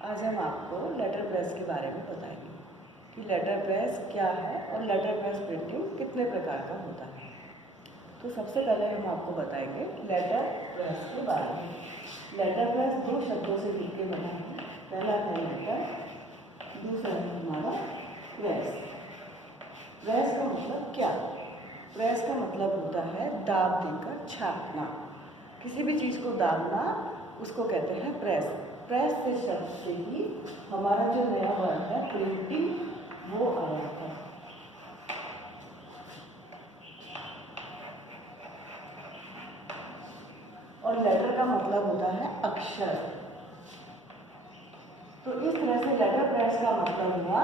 आज हम आपको लेटर प्रेस के बारे में बताएंगे कि लेटर प्रेस क्या है और लेटर प्रेस प्रिंटिंग कितने प्रकार का होता है। तो सबसे पहले हम आपको बताएंगे लेटर प्रेस के बारे में। लेटर प्रेस दो शब्दों से मिलकर बना है। पहला है लेटर, दूसरा है हमारा प्रेस। प्रेस का मतलब क्या? प्रेस का मतलब होता है दाब देकर छापना। किसी भी चीज़ को दाबना, उसको कहते हैं प्रेस। प्रेस से शब्द से ही हमारा जो नया वर्ड है प्रिंटिंग, वो आया था। और लेटर का मतलब होता है अक्षर। तो इस तरह से लेटर प्रेस का मतलब हुआ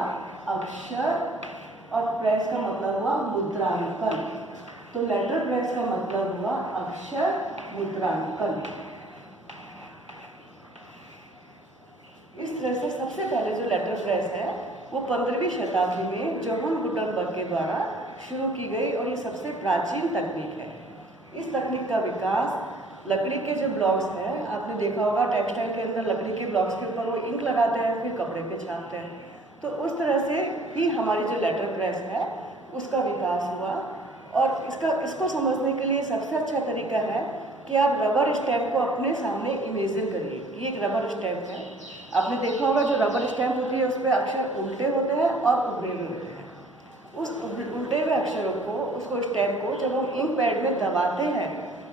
अक्षर और प्रेस का मतलब हुआ मुद्रांकन। तो लेटर प्रेस का मतलब हुआ अक्षर मुद्रांकन। इस तरह से सबसे पहले जो लेटर प्रेस है वो 15वीं शताब्दी में जोहान गुटेनबर्ग के द्वारा शुरू की गई और ये सबसे प्राचीन तकनीक है। इस तकनीक का विकास लकड़ी के जो ब्लॉक्स हैं, आपने देखा होगा टेक्सटाइल के अंदर लकड़ी के ब्लॉक्स के ऊपर वो इंक लगाते हैं, फिर कपड़े पे छापते हैं। तो उस तरह से ही हमारी जो लेटर प्रेस है उसका विकास हुआ। और इसको समझने के लिए सबसे अच्छा तरीका है कि आप रबर स्टैम्प को अपने सामने इमेजिन करिए। ये एक रबर स्टैम्प है। आपने देखा होगा जो रबर स्टैम्प होती है उस पर अक्षर उल्टे होते हैं और उभरे हुए होते हैं। उस उल्टे हुए अक्षरों को, उसको स्टैम्प को जब हम इंक पैड में दबाते हैं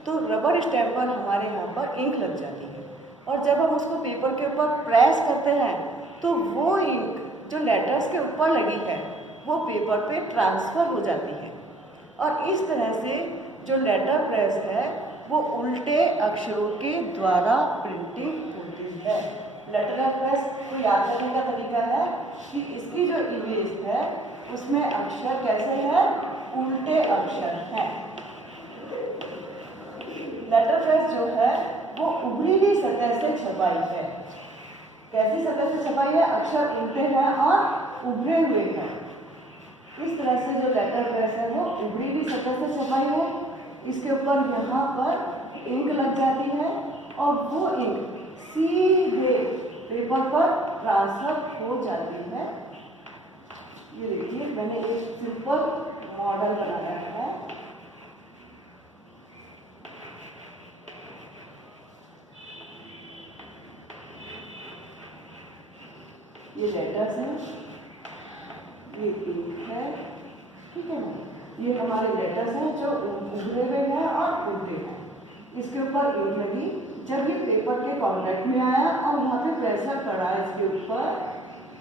तो रबर स्टैम्प पर हमारे यहाँ पर इंक लग जाती है। और जब हम उसको पेपर के ऊपर प्रेस करते हैं तो वो इंक जो लेटर्स के ऊपर लगी है वो पेपर पे ट्रांसफ़र हो जाती है। और इस तरह से जो लेटर प्रेस है वो उल्टे अक्षरों के द्वारा प्रिंटिंग होती है। लेटर प्रेस को याद करने का तरीका है कि इसकी जो इमेज है उसमें अक्षर कैसे है, उल्टे अक्षर हैं। लेटर प्रेस जो है वो उभरी हुई सतह से छपाई है। कैसी सतह से छपाई है? अक्षर उल्टे हैं और उभरे हुए हैं। इस तरह से जो लेटर प्रेस है वो उभरी हुई सतह से छपाई है। इसके ऊपर यहाँ पर इंक लग जाती है और वो इंक सीधे पेपर पर ट्रांसफर हो जाती है। ये देखिए मैंने एक सिंपल मॉडल बनाया है। ये लेटर्स हैं, ये इंक है, ठीक है ना। ये हमारे लेटर्स हैं जो उभरे हुए हैं और उल्टे हैं। इसके ऊपर इंक लगी। जब ये पेपर के कॉन्टैक्ट में आया और यहाँ पे प्रेशर पड़ा इसके ऊपर,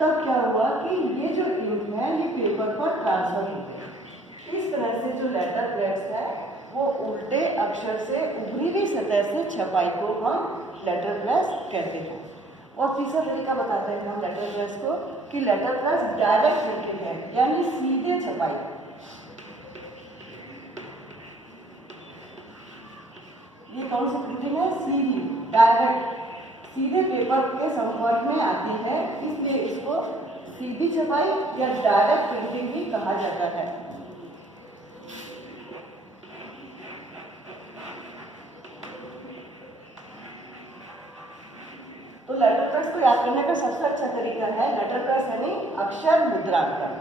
तब क्या हुआ कि ये जो इंक है ये पेपर पर ट्रांसफर हो गई। इस तरह से जो लेटर प्रेस है वो उल्टे अक्षर से उभरी हुई सतह से छपाई को हम लेटर प्रेस कहते हैं। और तीसरा तरीका बताते हैं हम लेटर प्रेस को कि लेटर प्रेस डायरेक्ट प्रिंटिंग है, यानी सीधे छपाई। ये कौन सी प्रिंटिंग है? सीधी, डायरेक्ट, सीधे पेपर के संपर्क में आती है, इसलिए इसको सीधी छपाई या डायरेक्ट प्रिंटिंग भी कहा जाता है। तो लेटर प्रेस को याद करने का सबसे अच्छा तरीका है लेटर प्रेस यानी अक्षर मुद्रांकन।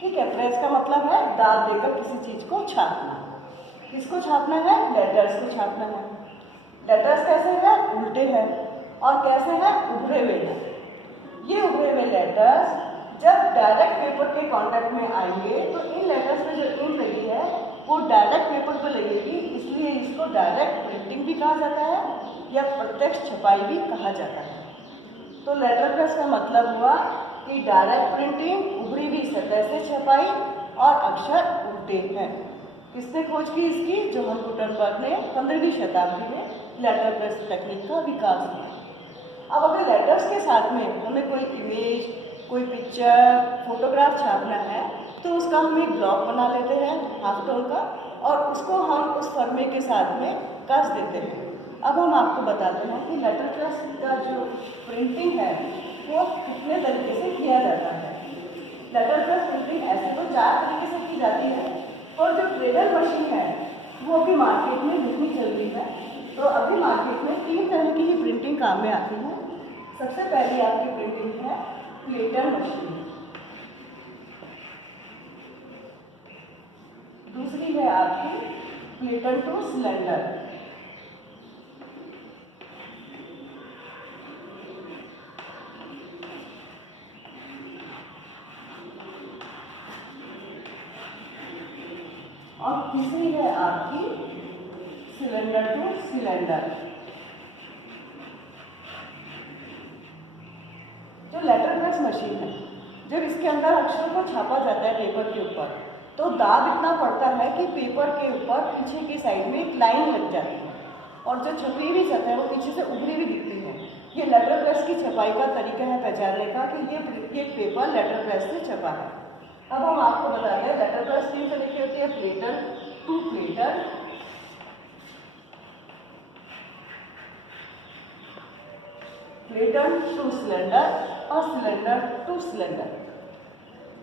ठीक है, प्रेस का मतलब है दाब देकर किसी चीज को छापना। किसको छापना है? लेटर्स को छापना है। लेटर्स कैसे हैं? उल्टे हैं। और कैसे हैं? उभरे हुए हैं। ये उभरे हुए लेटर्स जब डायरेक्ट पेपर के कांटेक्ट में आएंगे तो इन लेटर्स में जो इंक लगी है वो डायरेक्ट पेपर पर लगेगी, इसलिए इसको डायरेक्ट प्रिंटिंग भी कहा जाता है या प्रत्यक्ष छपाई भी कहा जाता है। तो लेटर प्रेस का मतलब हुआ कि डायरेक्ट प्रिंटिंग, उभरी हुई सतह से छपाई और अक्षर उल्टे हैं। किसने खोज की इसकी? जोहान गुटेनबर्ग ने 15वीं शताब्दी में लेटर प्रेस तकनीक का विकास किया। अब अगर लेटर्स के साथ में हमें कोई इमेज, कोई पिक्चर, फोटोग्राफ छापना है तो उसका हम एक ब्लॉक बना लेते हैं हाफ टोन का और उसको हम उस फर्मे के साथ में कस देते हैं। अब हम आपको बताते हैं कि लेटर प्रेस का जो प्रिंटिंग है वो कितने तरीके से किया जाता है। लेटर प्रेस प्रिंटिंग ऐसे तो 4 तरीके से की जाती है और जो ट्रेडर मशीन है वो अभी मार्केट में नहीं चल रही है। तो अभी मार्केट में 3 तरह की ही प्रिंटिंग काम में आती है। सबसे पहली आपकी प्रिंटिंग है प्लेटर मशीन, दूसरी है आपकी प्लेटर टू सिलेंडर, और तीसरी है आपकी सिलेंडर टू सिलेंडर। जो लेटर प्रेस मशीन है, जब इसके अंदर अक्षर को छापा जाता है पेपर के ऊपर, तो दाब इतना पड़ता है कि पेपर के ऊपर पीछे की साइड में एक लाइन लग जाती है और जो छपी हुई सतह है वो पीछे से उभरी हुई दिखती है। ये लेटर प्रेस की छपाई का तरीका है पहचानने का कि ये पेपर लेटर प्रेस से छपा है। अब हम आपको बताते हैं लेटर प्रेस तीन तरह की होती है, platter to platter, platter to cylinder और cylinder to cylinder.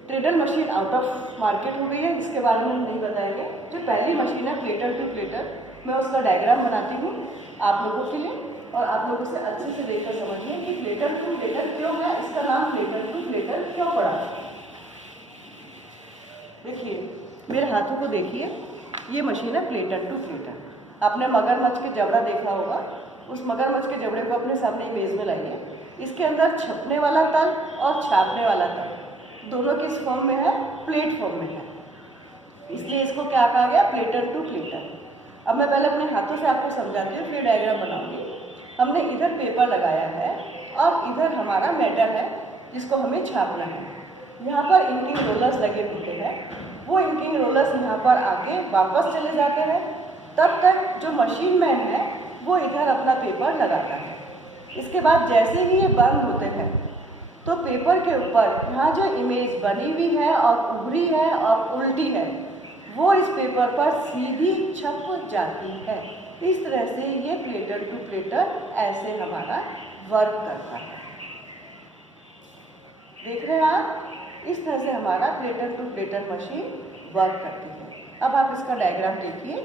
Trader machine out of market हो गई है, इसके बारे में हम नहीं बताएंगे। जो पहली मशीन है प्लेटर टू प्लेटर, मैं उसका डायग्राम बनाती हूँ आप लोगों के लिए और आप लोगों से अच्छे से देखकर समझिए कि प्लेटर टू प्लेटर क्यों है, इसका नाम प्लेटर टू प्लेटर क्यों पड़ा। देखिए मेरे हाथों को देखिए, ये मशीन है प्लेटर टू प्लेटर। आपने मगरमच्छ के जबड़ा देखा होगा, उस मगरमच्छ के जबड़े को अपने सामने इमेज में लाइए। इसके अंदर छपने वाला तल और छापने वाला तल दोनों किस फॉर्म में है, प्लेट फॉर्म में है, इसलिए इसको क्या कहा गया, प्लेटर टू प्लेटर। अब मैं पहले अपने हाथों से आपको समझाती हूँ, फिर डायग्राम बनाऊंगी। हमने इधर पेपर लगाया है और इधर हमारा मेटल है जिसको हमें छापना है। यहाँ पर इंकिंग रोलर्स लगे होते हैं, वो इंकिंग रोलर्स यहाँ पर आके वापस चले जाते हैं। तब तक जो मशीन मैन है वो इधर अपना पेपर लगाता है। इसके बाद जैसे ही ये बंद होते हैं तो पेपर के ऊपर यहाँ जो इमेज बनी हुई है और उभरी है और उल्टी है वो इस पेपर पर सीधी छप जाती है। इस तरह से ये प्लेटर टू प्लेटर ऐसे हमारा वर्क करता है। देख रहे हैं आप, इस तरह से हमारा platter to platter machine work करती है। अब आप इसका डायग्राम देखिए।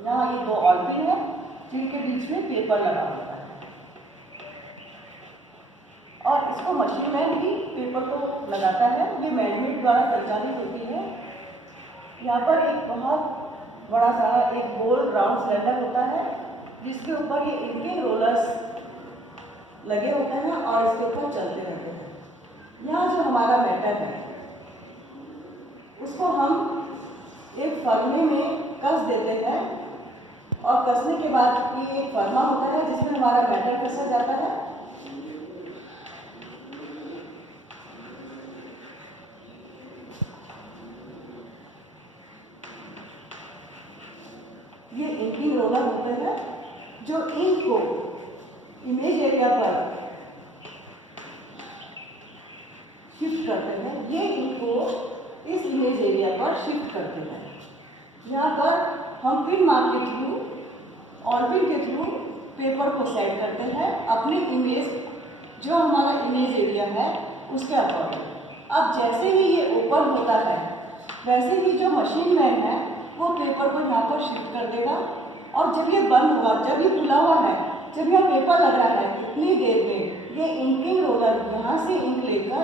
यहाँ ये दो ऑलपिन है जिनके बीच में पेपर लगा होता है और इसको मशीन मैन ही पेपर को लगाता है। ये मैनमेड द्वारा संचालित होती है। यहाँ पर एक बहुत बड़ा सारा एक गोल राउंड सिलेंडर होता है जिसके ऊपर ये इंकिंग रोलर्स लगे होते हैं और इसके ऊपर चलते रहते हैं। यहाँ जो हमारा मेटल है उसको हम एक फर्मे में कस देते हैं और कसने के बाद ये एक फर्मा होता है जिसमें हमारा मेटल कसा जाता है। ये इंकिंग रोलर होते हैं जो इंक को इमेज एरिया पर शिफ्ट करते हैं। ये इंक को इस इमेज एरिया पर शिफ्ट करते हैं। यहाँ पर हम पिन मार्क के थ्रू और पिन के थ्रू पेपर को सेट करते हैं अपनी इमेज, जो हमारा इमेज एरिया है उसके अकॉर्डिंग। अब जैसे ही ये ओपन होता है वैसे ही जो मशीन मैन है वो पेपर को यहाँ पर शिफ्ट कर देगा और जब ये बंद होगा, जब ये खुला हुआ है, जब यह पेपर लग रहा है, इतनी देर में ये इंकिंग रोलर यहाँ से इंक लेकर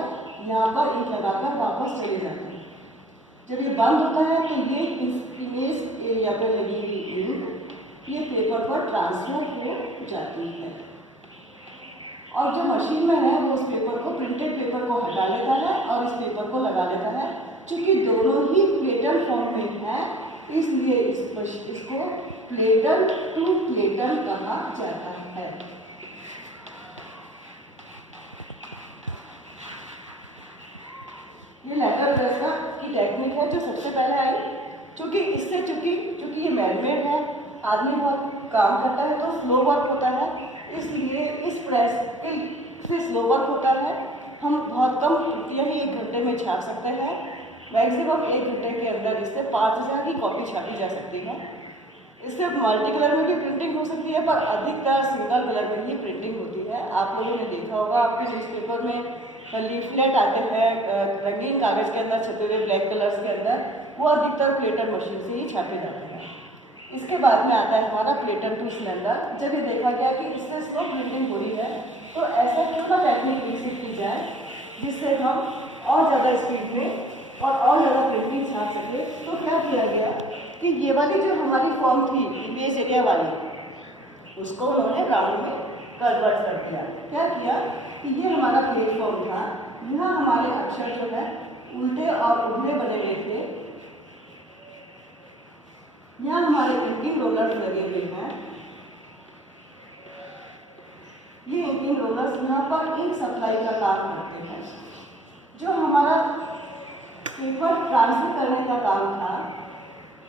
यहाँ पर इंक लगाकर वापस चले जाते हैं। जब ये बंद होता है तो ये इस इमेज एरिया पर लगी हुई इंक ये पेपर पर ट्रांसफर हो जाती है और जो मशीन में है वो उस पेपर को, प्रिंटेड पेपर को हटा लेता है और इस पेपर को लगा लेता है। चूँकि दोनों ही प्लेटर फॉर्म में है इसलिए इसको प्लेटर टू प्लेटर कहा जाता है। ये लेटर प्रेस का की टेक्निक है जो सबसे पहले आई। चूँकि ये मैनमेड है, आदमी बहुत काम करता है तो स्लो वर्क होता है, इसलिए इस प्रेस से स्लो वर्क होता है। हम बहुत कम प्रतियाँ ही 1 घंटे में छाप सकते हैं। मैक्सिमम 1 घंटे के अंदर इससे 5000 की कॉपी छापी जा सकती है। इससे मल्टी कलर में भी प्रिंटिंग हो सकती है पर अधिकतर सिंगल कलर में ही प्रिंटिंग होती है। आप लोगों ने देखा होगा आपके न्यूज़पेपर में लीफलेट आते हैं रंगीन कागज़ के अंदर छपे हुए ब्लैक कलर्स के अंदर, वो अधिकतर प्लेटर मशीन से ही छापे जाते हैं। इसके बाद में आता है हमारा प्लेटर टू सिलेंडर। जब ये देखा गया कि इससे स्लो प्रिंटिंग हो रही है तो ऐसा क्यों ना टेक्निक विकसित की जाए जिससे हम और ज़्यादा स्पीड में और ज़्यादा प्रिंटिंग छाप सके। तो क्या किया गया कि ये वाली जो हमारी फॉर्म थी इमेज एरिया वाली, उसको उन्होंने राउंड में कन्वर्ट कर दिया। क्या किया कि ये हमारा प्लेटफॉर्म था, यहाँ हमारे अक्षर जो है उल्टे और उभरे बने हुए थे। यहाँ हमारे इंकिंग रोलर्स लगे हुए हैं। ये इंकिंग रोलर्स यहाँ पर इंक सप्लाई का काम करते हैं। जो हमारा पेपर ट्रांसफर करने का काम था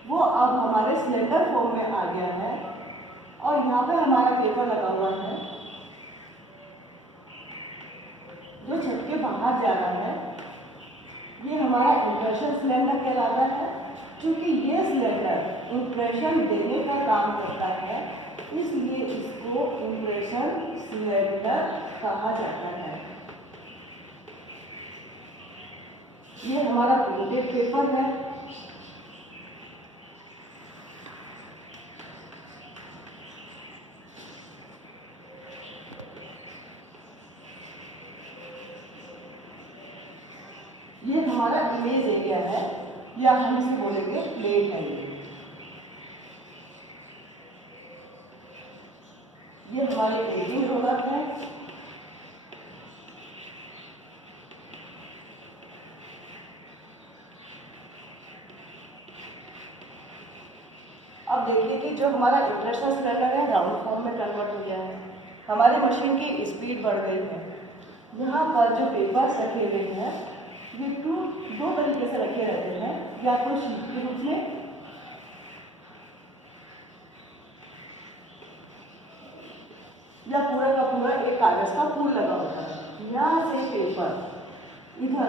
वो अब हमारे सिलेंडर फॉर्म में आ गया है और यहाँ पे हमारा पेपर लगा हुआ है जो छत के बाहर जा रहा है। ये हमारा इम्प्रेशन सिलेंडर कहलाता है। क्योंकि ये सिलेंडर इम्प्रेशन देने का काम करता है इसलिए इसको इम्प्रेशन सिलेंडर कहा जाता है। ये हमारा प्रिंटेड पेपर है। ये हमारा इमेज एरिया है या हम इसे बोलेंगे प्लेट है। ये हमारे एडिंग रोलर है। अब देखिए कि जो हमारा इम्प्रेशन सिलेंडर है राउंड फॉर्म में कन्वर्ट हो गया है। हमारी मशीन की स्पीड बढ़ गई है। यहाँ पर जो पेपर्स रखे हुए हैं ये दो तरीके से रखे रहते हैं, या तो शीट के रूप में या पूरा का पूरा एक कागज का फूल लगा होता है। यहाँ से पेपर इधर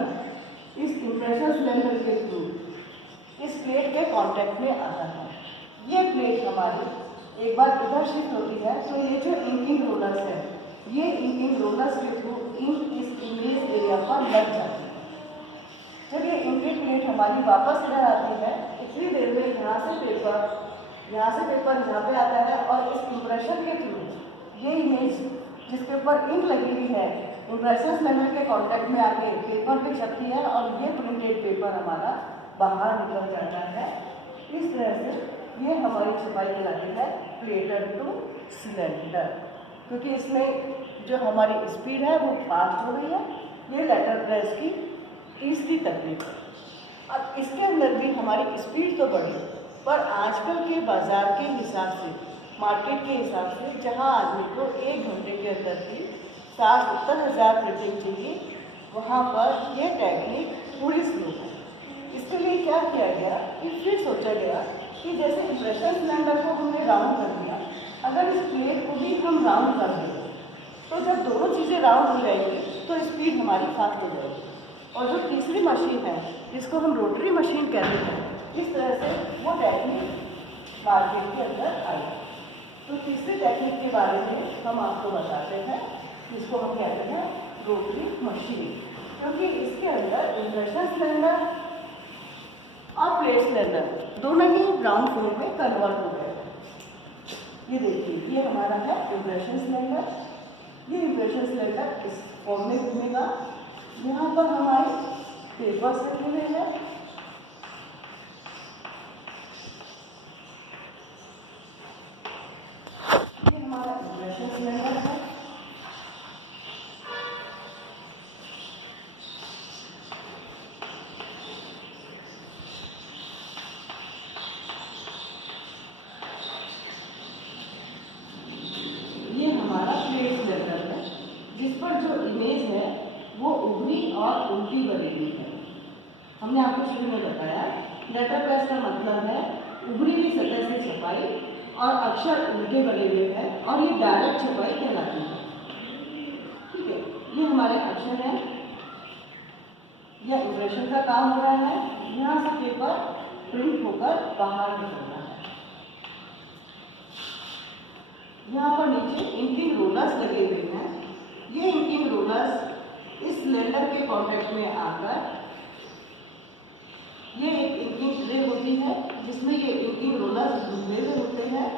इस इम्प्रेशन सिलेंडर के थ्रू इस प्लेट के कांटेक्ट में आता है। ये प्लेट हमारी एक बार इधर शिफ्ट होती है तो ये जो इंकिंग रोलर्स है ये इंकिंग रोलर्स के थ्रू इंक इस इमेज एरिया पर लग जाती है। जब ये इंकिंग प्लेट हमारी वापस इधर आती है इतनी देर में यहाँ से पेपर यहाँ पे आता है और इस इम्प्रेशन के थ्रू ये इमेज जिसके ऊपर इंक लगी हुई है इम्प्रेशन सिलेंडर के कांटेक्ट में आके पेपर पे छपती है और ये प्रिंटेड पेपर हमारा बाहर निकल जाता है। इस तरह से ये हमारी छपाई कहलाती है प्लेटर टू सिलेंडर। क्योंकि इसमें जो हमारी स्पीड है वो फास्ट हो गई है। ये लेटर प्रेस की तीसरी तकनीक। अब इसके अंदर भी हमारी स्पीड तो बढ़ी पर आजकल के बाजार के हिसाब से मार्केट के हिसाब से जहां आदमी को 1 घंटे के अंदर ही 60-70 हज़ार प्रिंटिंग चाहिए वहां पर ये टेक्निक थोड़ी स्लो है। इसके लिए क्या किया गया कि फिर सोचा गया कि जैसे इम्प्रेशन सिलेंडर को हमने राउंड कर दिया, अगर इस प्लेट को भी हम राउंड कर दें तो जब दोनों चीज़ें राउंड हो जाएंगी तो स्पीड हमारी फास्ट हो जाएगी। और जो तीसरी मशीन है जिसको हम रोटरी मशीन कहते हैं, इस तरह से वो टेक्निक मार्केट के अंदर आई। तो तीसरी टेक्निक के बारे में हम आपको बताते हैं जिसको हम कहते हैं रोटरी मशीन। क्योंकि इसके अंदर इम्प्रेशन सिलेंडर और प्लेट सिलेंडर दोनों ही राउंड फॉर्म में कन्वर्ट हो गए। ये देखिए ये हमारा है इम्प्रेशन सिलेंडर। ये इम्प्रेशन सिलेंडर इस फॉर्म में घूमेगा। यहाँ पर हमारी पेपर्स रखे हुए हैं। ये हमारा इम्प्रेशन सिलेंडर है। ये हमारा प्लेट सिलेंडर है जिस पर जो इमेज है वो उभरी और उल्टी बनी हुई है। हमने आपको शुरू में बताया लेटर प्रेस का मतलब है उभरी हुई सतह से छपाई और अक्षर उल्टे बने हुए हैं और ये डायरेक्ट छपाई कहलाती है। ठीक है, ये हमारे अक्षर हैं। यह इम्प्रेशन का काम हो रहा है। यहाँ से पेपर प्रिंट होकर बाहर निकल रहा है। यहाँ पर नीचे इंकिंग रोलर्स लगे हुए हैं। ये इंकिंग रोलर्स इस सिलेंडर के कांटेक्ट में आकर ये एक इंकिंग है जिसमें ये इंकिंग रोलर डूबे हुए होते हैं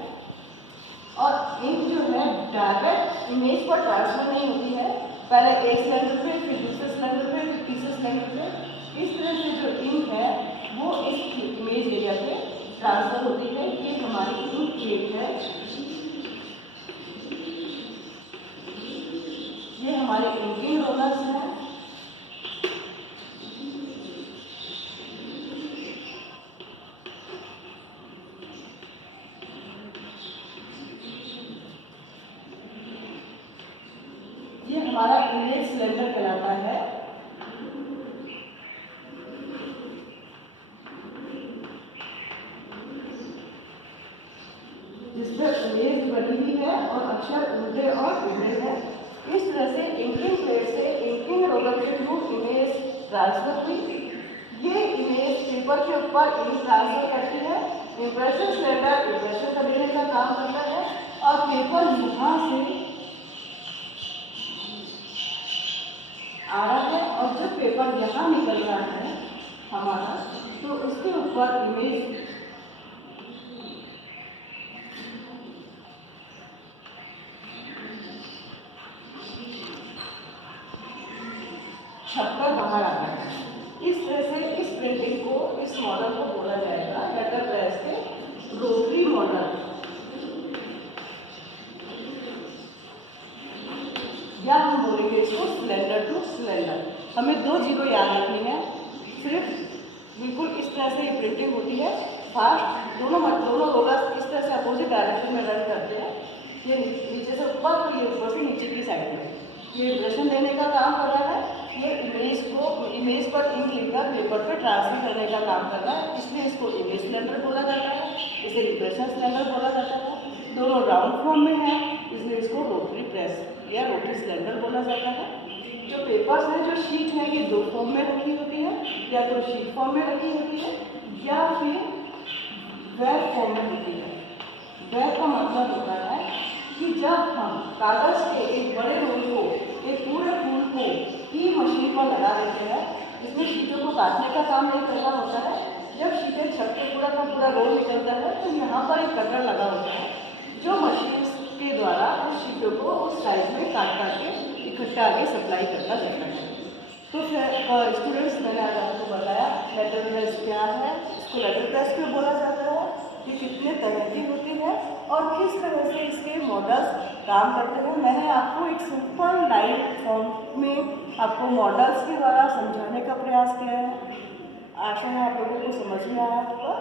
और इंक जो है डायरेक्ट इमेज पर ट्रांसफर नहीं होती है, पहले एक सिलेंडर पे, फिर दूसरे सिलेंडर पे, फिर तीसरे सिलेंडर पे। इस तरह से जो इंक है वो इस इमेज एरिया पे ट्रांसफर होती है। ये हमारी इंक प्लेट है, ये हमारे इंकिंग रोलर्स हैं। ये हमारा इमेज सिलेंडर कहलाता है। जिसमें इमेज बनी हुई है और अक्षर उल्टे और सीधे हैं। इस तरह से इंकिंग प्लेट से इंकिंग रोलर के थ्रू इमेज ट्रांसफर हुई। ये इमेज पेपर के ऊपर इंक ट्रांसफर करती है। इम्प्रेशन सिलेंडर इम्प्रेशन का देने का काम करता है और पेपर यहाँ से आ रहा है और जब पेपर यहाँ निकल रहा है हमारा, तो उसके ऊपर इमेज छपकर बाहर आता है। इस तरह से इस प्रिंटिंग को, इस मॉडल को बोला जाएगा लेटर प्रेस के रोटरी मॉडल, या हम बोलेंगे इसको सिलेंडर टू सिलेंडर। हमें 2 जीरो याद रखनी है सिर्फ। बिल्कुल इस तरह से ये प्रिंटिंग होती है फास्ट। दोनों रोलर इस तरह से अपोजिट डायरेक्शन में रन करते हैं। ये नीचे से ऊपर, तो ये ऊपर से नीचे की साइड में। ये इम्प्रेशन देने का काम कर रहा है, ये इमेज पर इंक लिखकर पेपर पे ट्रांसफर करने का काम कर रहा है, इसलिए इसको इमेज सिलेंडर बोला जाता है, इसे इम्प्रेशन सिलेंडर बोला जाता है। दोनों राउंड फॉर्म में है, इसलिए इसको रोटरी प्रेस या रोटरी सिलेंडर बोला जाता है। जो पेपर्स हैं, जो शीट है, ये 2 फॉर्म में रखी होती है, या तो शीट फॉर्म में रखी होती है या फिर वेब फॉर्म में होती है। वेब का मतलब होता है कि जब हम कागज के एक बड़े रोल को, एक पूरे फूल को ही मशीन पर लगा देते हैं, इसमें शीटों को काटने का काम नहीं करना होता है। जब शीटें छप के पूरा का पूरा रोल निकलता है तो यहाँ पर एक कटर लगा होता है जो मशीन के द्वारा उस शीटों को उस साइज में काट के इकट्ठा आगे सप्लाई करता जाता है। तो फिर स्टूडेंट्स, मैंने आज आपको बताया लेटर प्रेस क्या है, इसको लेटर प्रेस क्यों बोला जाता है, ये कितने तरह की होती है और किस तरह से इसके मॉडल्स काम करते हैं। मैंने आपको एक सिंपल लाइन फॉर्म में आपको मॉडल्स के द्वारा समझाने का प्रयास किया है। आशा है आप लोगों को समझ में आया होगा।